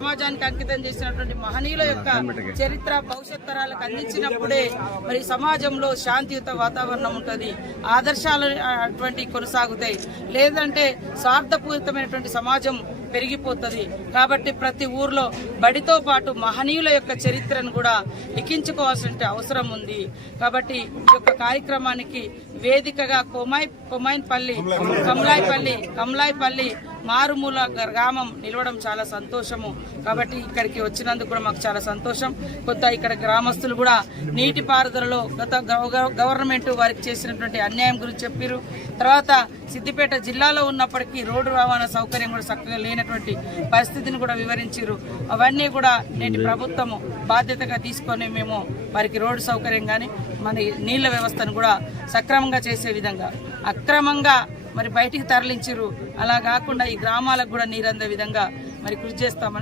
సమాజానికి అంకితం చేసినటువంటి మహనీయుల యొక్క చరిత్ర భవిష్యత్ తరాలకు అందించినప్పుడే మరి సమాజంలో శాంతియుత వాతావరణం ఉంటుంది ఆదర్శాలు అటువంటి కొనసాగుతాయి లేదంటే స్వార్థపూరితమైనటువంటి సమాజం పెరిగిపోతుంది కాబట్టి ప్రతి ఊర్లో బడితో పాటు మహనీయుల యొక్క చరిత్రను కూడా లిఖించుకోవాల్సిన అవసరం ఉంది కాబట్టి ఈ యొక్క కార్యక్రమానికి వేదికగా కొమాయి కొమాయిన్పల్లి కమలాయిపల్లి కమలాయిపల్లి మారుమూల గ్రామం నిలవడం చాలా సంతోషము. కాబట్టి ఇక్కడికి వచ్చినందుకు కూడా మాకు చాలా సంతోషం. కొత్త ఇక్కడ గ్రామస్తులు కూడా నీటి పారుదలలో గత గవర్నమెంట్ వారికి చేసినటువంటి అన్యాయం గురించి చెప్పారు తర్వాత సిద్దిపేట జిల్లాలో ఉన్నప్పటికీ రోడ్డు రవాణా సౌకర్యం కూడా చక్కగా లేనటువంటి పరిస్థితిని కూడా వివరించారు అవన్నీ కూడా నేటి ప్రభుత్వము బాధ్యతగా తీసుకొని మేము వారికి రోడ్డు సౌకర్యం కానీ మన నీళ్ళ వ్యవస్థను కూడా సక్రమంగా చేసే విధంగా అక్రమంగా మరి బయటికి తరలించరు అలా కాకుండా ఈ గ్రామాలకు కూడా నీరందే విధంగా మరి కృషి చేస్తామని